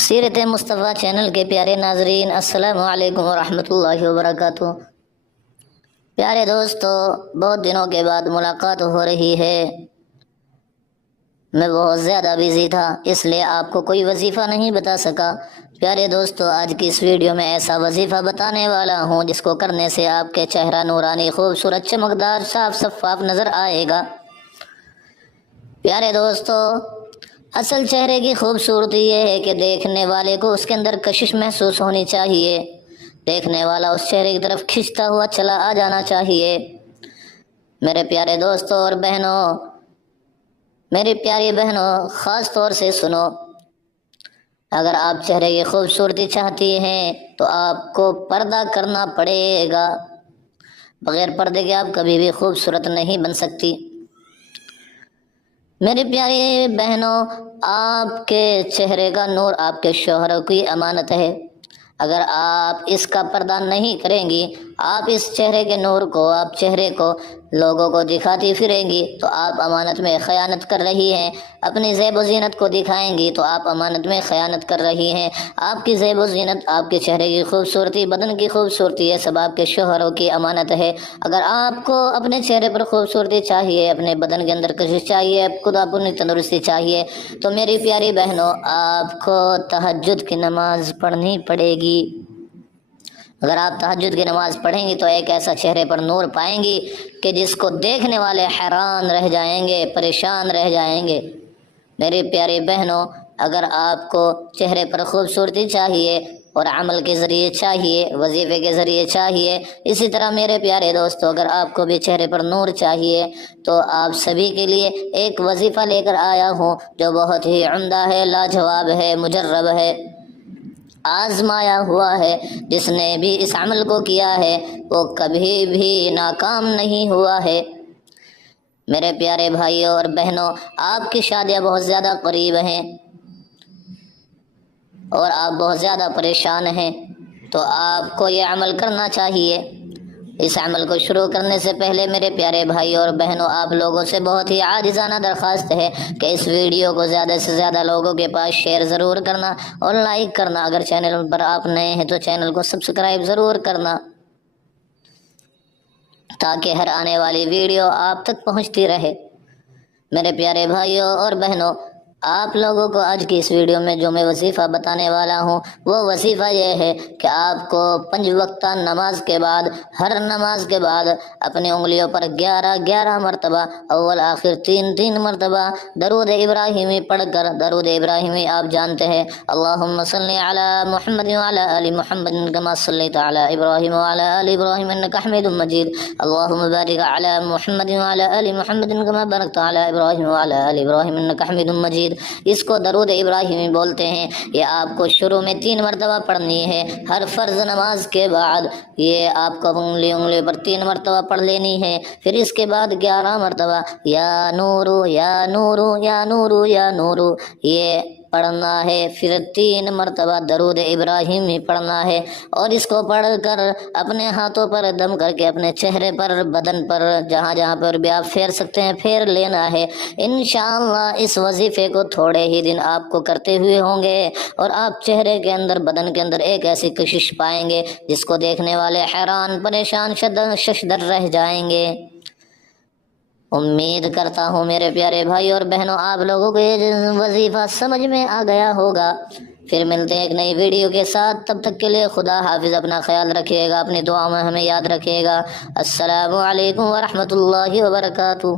سیرت مصطفیٰ چینل کے پیارے ناظرین، السلام علیکم ورحمۃ اللہ وبرکاتہ۔ پیارے دوستو، بہت دنوں کے بعد ملاقات ہو رہی ہے۔ میں بہت زیادہ بزی تھا، اس لیے آپ کو کوئی وظیفہ نہیں بتا سکا۔ پیارے دوستو، آج کی اس ویڈیو میں ایسا وظیفہ بتانے والا ہوں جس کو کرنے سے آپ کے چہرہ نورانی، خوبصورت، چمکدار، صاف شفاف نظر آئے گا۔ پیارے دوستو، اصل چہرے کی خوبصورتی یہ ہے کہ دیکھنے والے کو اس کے اندر کشش محسوس ہونی چاہیے، دیکھنے والا اس چہرے کی طرف کھنچتا ہوا چلا آ جانا چاہیے۔ میرے پیارے دوستوں اور بہنوں، میری پیاری بہنوں، خاص طور سے سنو، اگر آپ چہرے کی خوبصورتی چاہتی ہیں تو آپ کو پردہ کرنا پڑے گا۔ بغیر پردے کے آپ کبھی بھی خوبصورت نہیں بن سکتی۔ میری پیاری بہنوں، آپ کے چہرے کا نور آپ کے شوہر کی امانت ہے۔ اگر آپ اس کا پردہ نہیں کریں گی، آپ اس چہرے کے نور کو، آپ چہرے کو لوگوں کو دکھاتی پھریں گی تو آپ امانت میں خیانت کر رہی ہیں۔ اپنی زیب و زینت کو دکھائیں گی تو آپ امانت میں خیانت کر رہی ہیں۔ آپ کی زیب و زینت، آپ کے چہرے کی خوبصورتی، بدن کی خوبصورتی، یہ سب آپ کے شوہروں کی امانت ہے۔ اگر آپ کو اپنے چہرے پر خوبصورتی چاہیے، اپنے بدن کے اندر کشش چاہیے، خود اپنی تندرستی چاہیے، تو میری پیاری بہنوں، آپ کو تہجد کی نماز پڑھنی پڑے گی۔ اگر آپ تہجد کی نماز پڑھیں گی تو ایک ایسا چہرے پر نور پائیں گی کہ جس کو دیکھنے والے حیران رہ جائیں گے، پریشان رہ جائیں گے۔ میری پیاری بہنوں، اگر آپ کو چہرے پر خوبصورتی چاہیے اور عمل کے ذریعے چاہیے، وظیفے کے ذریعے چاہیے، اسی طرح میرے پیارے دوستو، اگر آپ کو بھی چہرے پر نور چاہیے تو آپ سبھی کے لیے ایک وظیفہ لے کر آیا ہوں جو بہت ہی عمدہ ہے، لاجواب ہے، مجرب ہے، آزمایا ہوا ہے۔ جس نے بھی اس عمل کو کیا ہے وہ کبھی بھی ناکام نہیں ہوا ہے۔ میرے پیارے بھائیوں اور بہنوں، آپ کی شادیاں بہت زیادہ قریب ہیں اور آپ بہت زیادہ پریشان ہیں، تو آپ کو یہ عمل کرنا چاہیے۔ اس عمل کو شروع کرنے سے پہلے میرے پیارے بھائیوں اور بہنوں، آپ لوگوں سے بہت ہی عاجزانہ درخواست ہے کہ اس ویڈیو کو زیادہ سے زیادہ لوگوں کے پاس شیئر ضرور کرنا اور لائک کرنا۔ اگر چینل پر آپ نئے ہیں تو چینل کو سبسکرائب ضرور کرنا تاکہ ہر آنے والی ویڈیو آپ تک پہنچتی رہے۔ میرے پیارے بھائیوں اور بہنوں، آپ لوگوں کو آج کی اس ویڈیو میں جو میں وظیفہ بتانے والا ہوں وہ وظیفہ یہ ہے کہ آپ کو 5 وقتہ نماز کے بعد، ہر نماز کے بعد اپنی انگلیوں پر 11 مرتبہ، اول آخر 3 مرتبہ درود ابراہیمی پڑھ کر، درود ابراہیمی آپ جانتے ہیں، اللہم صلی علی محمد وعلی آل محمد کما صلیت علی ابراہیم وعلی آل ابراہیم انک حمید مجید، اللہم بارک علی محمد وعلی آل محمد کما بارکت علی ابراہیم وعلی آل ابراہیم انک حمید مجید۔ اس کو درود ابراہیمی بولتے ہیں۔ یہ آپ کو شروع میں 3 مرتبہ پڑھنی ہے ہر فرض نماز کے بعد۔ یہ آپ کو انگلی پر 3 مرتبہ پڑھ لینی ہے۔ پھر اس کے بعد 11 مرتبہ یا نورو یا نورو یا نورو یا نورو یہ پڑھنا ہے۔ پھر 3 مرتبہ درود ابراہیمی پڑھنا ہے اور اس کو پڑھ کر اپنے ہاتھوں پر دم کر کے اپنے چہرے پر، بدن پر، جہاں جہاں پر بھی آپ پھیر سکتے ہیں پھیر لینا ہے۔ انشاءاللہ اس وظیفے کو تھوڑے ہی دن آپ کو کرتے ہوئے ہوں گے اور آپ چہرے کے اندر، بدن کے اندر ایک ایسی کشش پائیں گے جس کو دیکھنے والے حیران، پریشان، ششدر رہ جائیں گے۔ امید کرتا ہوں میرے پیارے بھائی اور بہنوں، آپ لوگوں کو یہ وظیفہ سمجھ میں آ گیا ہوگا۔ پھر ملتے ہیں ایک نئی ویڈیو کے ساتھ، تب تک کے لیے خدا حافظ۔ اپنا خیال رکھیے گا، اپنی دعا میں ہمیں یاد رکھیے گا۔ السلام علیکم ورحمۃ اللہ وبرکاتہ۔